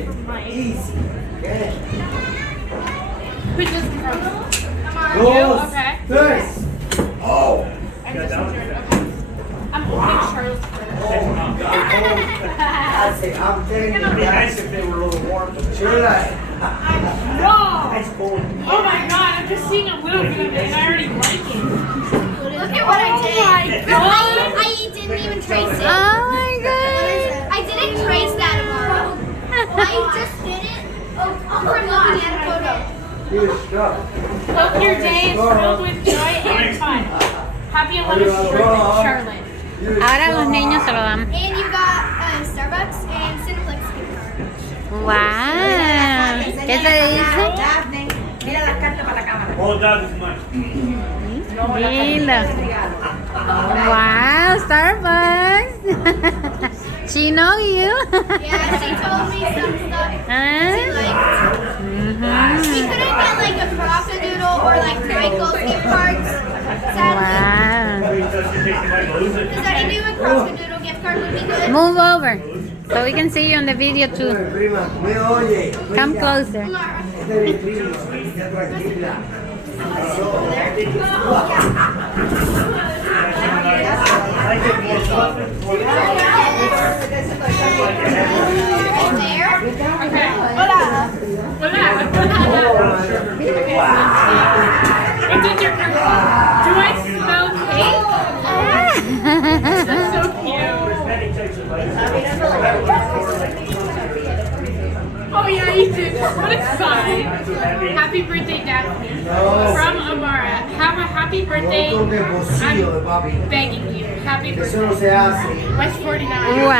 Easy. Good. Who just come on? Dos, Okay. tres. Oh. I'm just okay. I'm holding Charlotte's first. That's it. I'm telling you. It'd be nice if they were a little warm. Sure, like. Whoa! Ice cold. Oh my god, I'm just seeing a little bit of it and I already like it. Look at what I did. Oh my god! I didn't even trace it. Oh my god. I didn't trace that tomorrow. I just did it from looking at a photo. You're stuck. Hope your day is filled with joy and fun. Happy 11th birthday, Charlotte. Ahora los niños se lo dan. And you've got Starbucks and Cineplex gift card. Wow. ¿Qué te dice? Dafne, mira las cartas para la cámara. Oh, that is mine. Lindo. Wow, Starbucks. She know you. Yeah, she told me some stuff Huh? she liked. We couldn't get like a crocodile or like Michael's gift cards. Sadly. Wow. Because I knew a crocodile gift card would be good. Move over so we can see you on the video too. Prima, me oye. Come closer. Este es mi primo. Está tranquila. There. Okay. Hola. Hola. What's in your cookie? Do I smell cake? That's so cute. Oh yeah, you did. What a sign. Happy birthday, Daphne. From Amara. Have a happy birthday. Otro de bolsillo de papi. I'm begging you. Happy Eso birthday. no se hace. West 49. Wow.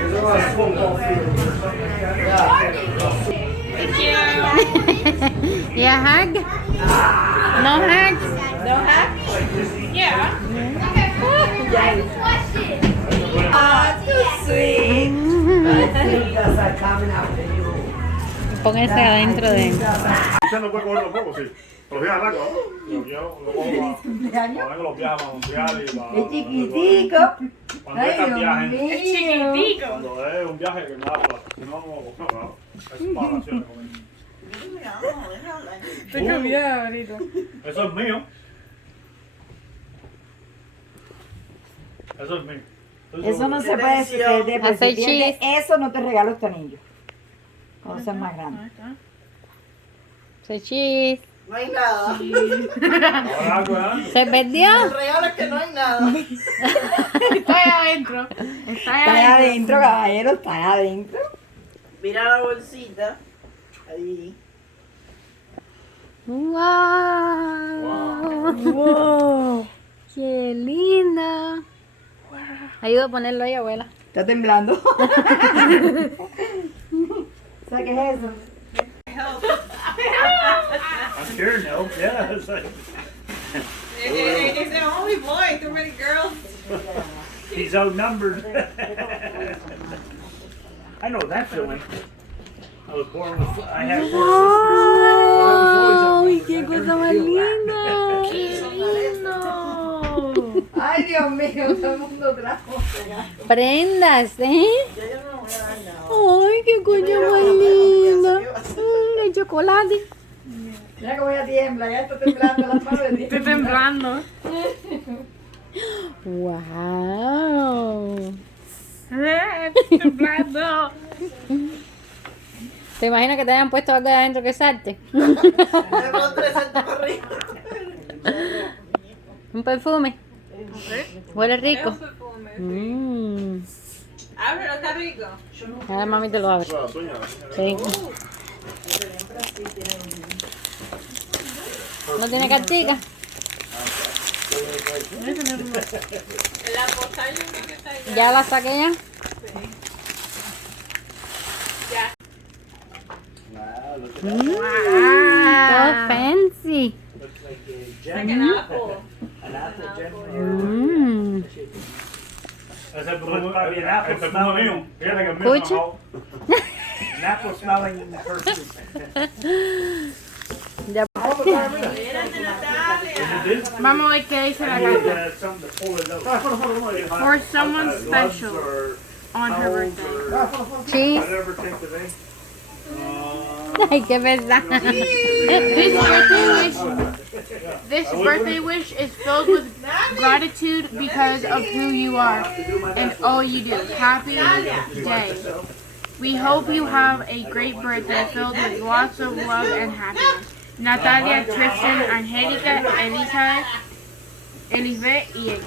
Eso no es fútbol. Thank you. Yeah, hug? No hugs? No hug? Yeah. Too sweet. That's are coming after you. Póngase adentro de... Usted no puede coger los pocos, sí. Los viajes largos, ¿no? Los viajes los viajes mundiales y Es chiquitico. Cuando es Ay, Dios viaje, mío. Chiquitico. cuando es un viaje que no da plata. Si no, no, es vacaciones conmigo. Te comía ahorita. Eso es mío. Eso es mío. Eso no se puede perder. Porque Hacer si pierdes cheese. eso, no te regalo este anillo. Cuando seas más grande. Say cheese. No hay nada. Ahora algo, ¿eh? ¿Se perdió? El regalo es que no hay nada. Está ahí adentro. Está ahí adentro, caballero. Está ahí adentro. Mira la bolsita. Ahí. Wow. Wow. Qué lindo. Ayuda a ponerlo ahí, abuela. Está temblando. ¿Sabes qué es eso? I'm scared now. Yeah. It's like, He's the only boy. Too many girls. he's outnumbered. I know that feeling. I was born with. I had 4 ¡Ay, sisters. qué cosa más linda! ¡Qué lindo! Ay, Dios mío, todo el mundo trajo. Prendas, ¿eh? Ya yo no voy a dar nada. ¡Ay, qué cosa más linda! El chocolate. Mira cómo ya tiembla, ya está temblando las manos de ti. Estoy temblando. ¡Wow! Estoy temblando. ¿Te imaginas que te hayan puesto algo adentro que salte? Me pongo 3 centos para arriba. Un perfume. Huele rico. Ábrelo, está rico. Ahora mami te lo abre. Sí. ¿No tiene cartica? La postal yo creo que está ahí. ¿Ya la saqué ya? Todo fancy. Like an apple. Ese perfume mío. Fíjate que el mío Escucha. no. An apple smelling perfume. Ya. Espérate, Natalia. Vamos a ver qué dice la carta. For someone special. on her birthday. Cheese. Whatever came today. Ay, qué verdad. This birthday wish is filled with gratitude because of who you are and all you do. Happy day. We hope you have a great birthday filled with lots of love and happiness. Natalia, Tristan, Angélica, Elizabeth y Ex.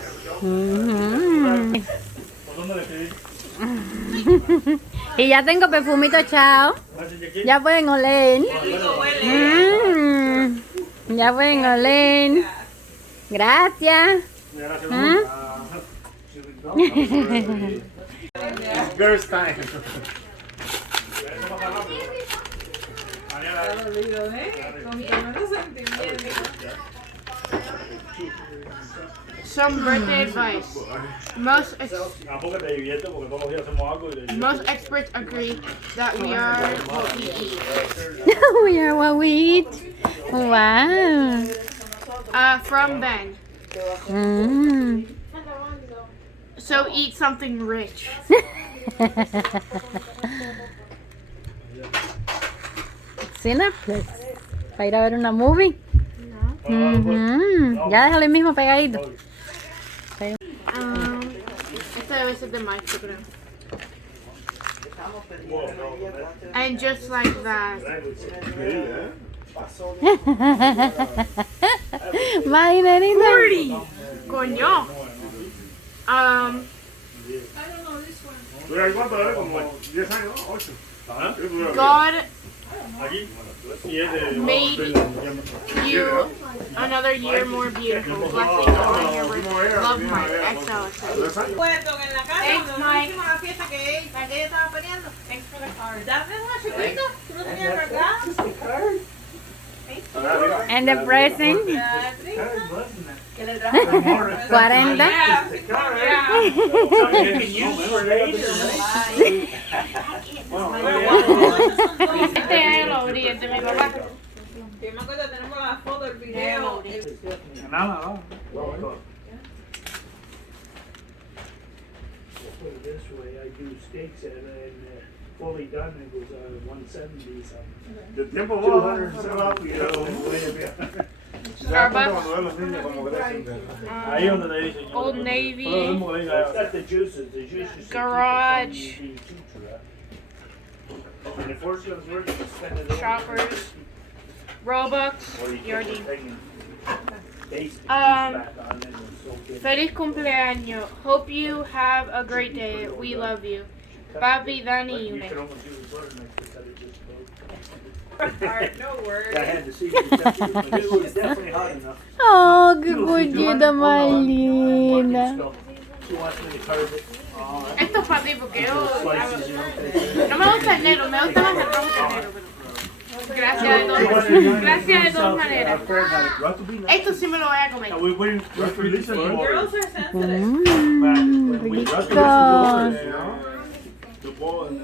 Y ya tengo perfumito, chao. Ya pueden oler. Ya pueden oler. Gracias. Girls time. Some birthday advice. Most experts agree that we are what we eat. We are what we eat. Wow. From Ben. So eat something rich. Cineplex. Para ir a ver una movie. Ya déjalo ahí mismo pegadito. Esta debe ser de maestro, creo. And just like that. Más dinerito. Coño. ¿Cuánto era? Como 10 años, 8. God made you another year more beautiful. Blessings on your birthday. Love, Mike. XOXO. Recuerdo que en la casa Thanks, cuando Mike. hicimos la fiesta que ella estaba peleando. Thanks for the card. Dafne era chiquita, tú no tenías regalo. And the present. 40. Este es el oriente de mi papá. Yo me acuerdo, tenemos la foto, el video. Nada, Put it this way, I do steaks and fully done it was 170 something. de tiempo 200. Starbucks. Ahí donde te dicen. Old Navy. It's got the juices. The juices. Garage. And the first one's worth it, spend it all. Shoppers. Robux. Or you Your take the name. thing and base the juice Um, back on it and soak it. Feliz cumpleaños. Hope you have a great day. We love you. Papi, Dani, But y you Une. can almost use butter next to it, just about. Alright, no worries. I had to see the temperature, but it was definitely hot enough. Oh, qué cosita más linda. She wants me to carve it. Esto es para ti porque yo Slices, you know. no me gusta el negro, me gusta más el rojo que el negro. Pero gracias de todas maneras. Esto sí me lo voy a comer. We're waiting for this one. Girls are sensitive. The ball and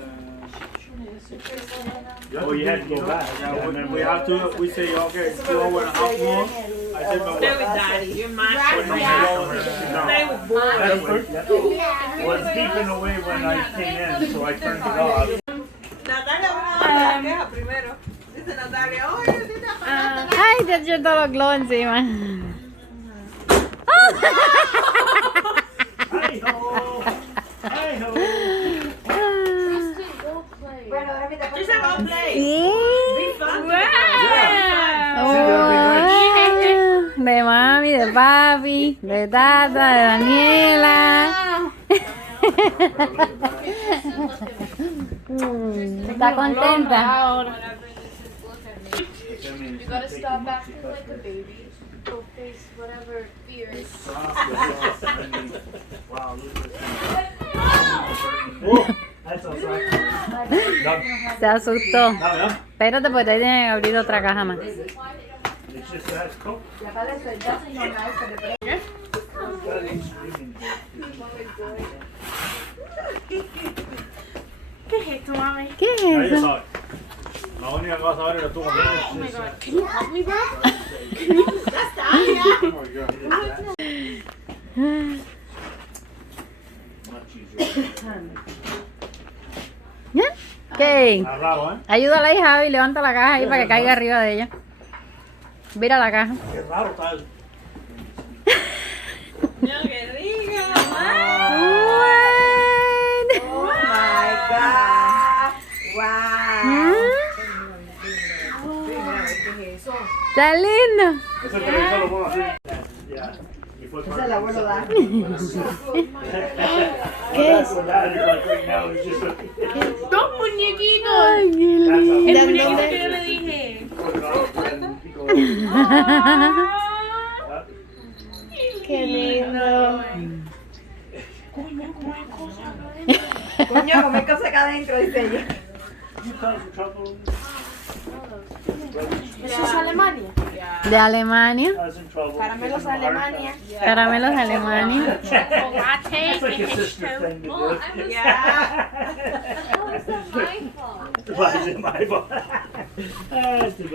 Oh, you had to go back. and then we have to, we say, okay, 2 hours and a half more. I said, but Stay with daddy. You're my No. Stay with boy. Was beeping away when I came in, so I turned it off. Natalia, vamos a dar la queja primero. Dice Natalia, oye, ¿sí te acuerdas? Ay, te echó todos los globos encima. Hi-ho! Hi-ho! She said, go play. Sí. Be fun. Wow. De mami, de papi, de tata, de Daniela. ¿Está contenta? You gotta stop acting like a baby. Go face whatever fears. Wow, look at this. That's outside. Se asustó. Espérate porque te tienen que abrir otra caja más. It's just that coke. ¿Qué es esto, mami? ¿Qué es ya eso? sabes. La única que vas a ver eres tú. Oh my god. Can you help me, bro? Much easier. ¿Qué? Está raro, ¿eh? Ayúdala ahí, Javi, levanta la caja ahí para que caiga arriba de ella. Mira la caja. Qué raro está eso. Mira qué rico. Oh my God. Wow. Está lindo. Ese televisor lo pongo así. Ya. Y fue Ese es el abuelo Dafne. ¿Qué es? Dos muñequitos. Ay, qué lindo. El muñequito que yo le dije. Qué lindo. Coño, comer cosas acá adentro, dice ella. ¿Eso es Alemania? De Alemania. Caramelos Alemania. Caramelos de Alemania. Chocolate. Like your sister's thing to do. Why is it my fault?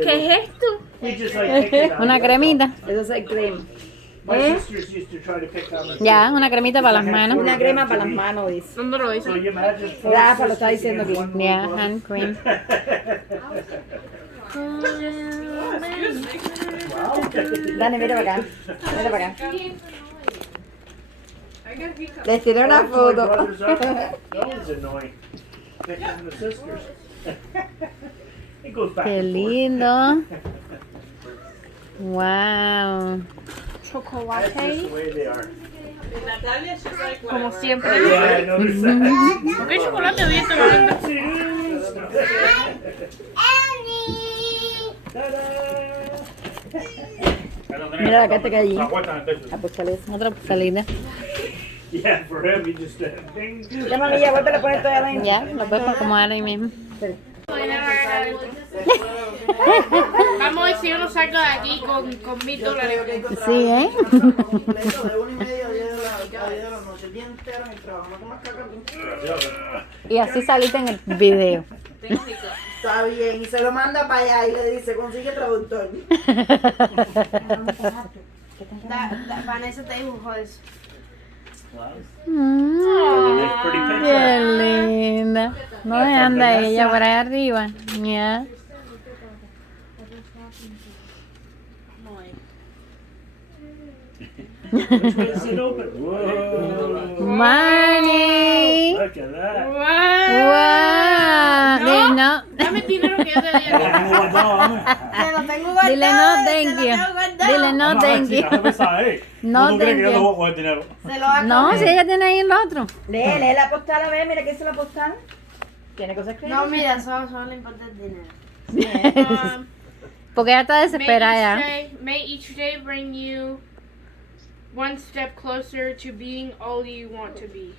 ¿Qué es esto? We just like pick it out. Una cremita. Eso es el crema. My sisters used to try to pick on us. Ya, una cremita para las manos. Una crema para las manos, dice. ¿Dónde lo So hice? you imagine four Rafa lo está sisters diciendo against aquí. one Ya, little hand cream. Dani, mira para acá. Mira para acá. Les tiré una foto. brothers up. That was annoying. Picking on the sisters. It goes back Qué and forth. lindo. Wow. That's just Chocolate. the way they are. Natalia, she's like, Como whatever. siempre. Yeah, I noticed that. ¿Por qué chocolate hoy te lo vendo? Mira la carta que hay allí. La vuelta en el techo. Ah, pues sale eso. Otra salida. Yeah, for him, he just ding. Ya, mami, ya vuelve a poner todo adentro. Ya, lo puedes acomodar ahí mismo. Vamos a ver si yo no salgo de aquí con $1000. Sí, ¿eh? Completo de 1:30 a 10 de la noche, el día entero en el trabajo. No tomas caca tú. Y así saliste en el video. Está bien, y se lo manda para allá y le dice, consigue traductor. Vanessa te dibujó eso. Qué linda. ¿Dónde anda ella? Por ahí arriba. Ya. Which way is it open? Whoa. Money. Look at that. Wow. No. Dame el dinero que yo te di. Se lo tengo guardado. Dile no, thank you. Dile no, thank you. No, ¿Tú crees que yo thank no voy a you. coger dinero? Se lo va a No, comer. si ella tiene ahí el otro. Lee la postal a ver, mira que es la postal. Tiene cosas escritas. No, mira, solo le importa el dinero. Porque ella está desesperada ya. May each day bring you one step closer to being all you want to be.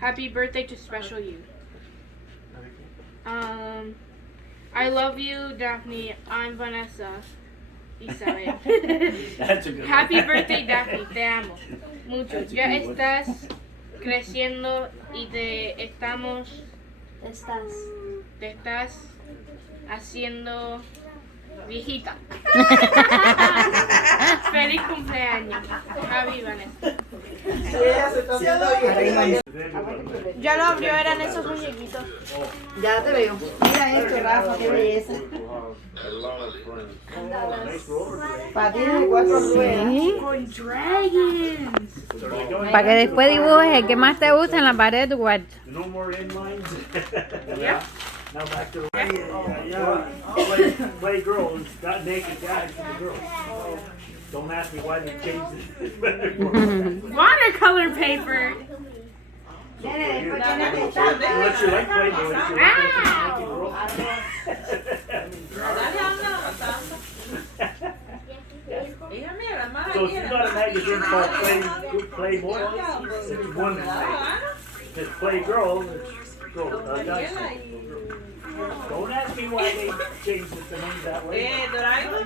Happy birthday to special you. I love you, Daphne. I'm Vanessa. Isabel. That's a good Happy one. birthday, Daphne. Te amo mucho. That's a Ya good one. estás creciendo y te estás haciendo viejita. Feliz cumpleaños. Javi Vanessa. Ya lo abrió, eran esos muñequitos. Ya te veo. Mira esto, Rafa, qué belleza. Patines de 4 ruedas. Con dragons. Para que después dibujes el que más te gusta en la pared de tu cuarto. No more inlines. Yeah. Now back to play girls, got naked guys for the girls. Don't ask me why they changed it. Watercolor paper. Unless you like Playboy, if you like naked girls. Natalia anda matando. Hija mía, la hermana So if you got a magazine called Playboy, it's women's magazine. If it's Play Girls, it's girls, guys. Don't ask me why they changed it the name that way. Doraemon.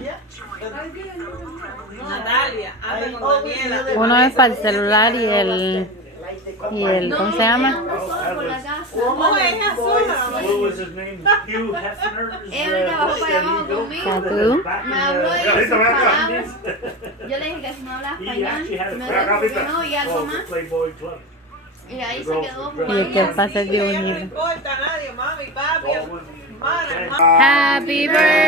Natalia, anda con Daniela. Uno es para el celular y el ¿cómo se llama? ¿Cómo es azul? What was his name? Hugh Hefner's Ella book trabajó para that he abajo built conmigo. for ¿Tú? the back in Me habló the- de Yeah, sus he's a back palabras. on this. Yo le dije que si no hablaba He español, actually had a me Playboy dijo que no y algo called the más. Playboy Club. Y ahí se quedó Y jugando. es que pasa de No unido. importa a nadie, mami, papi, hermana, hermana. Happy birthday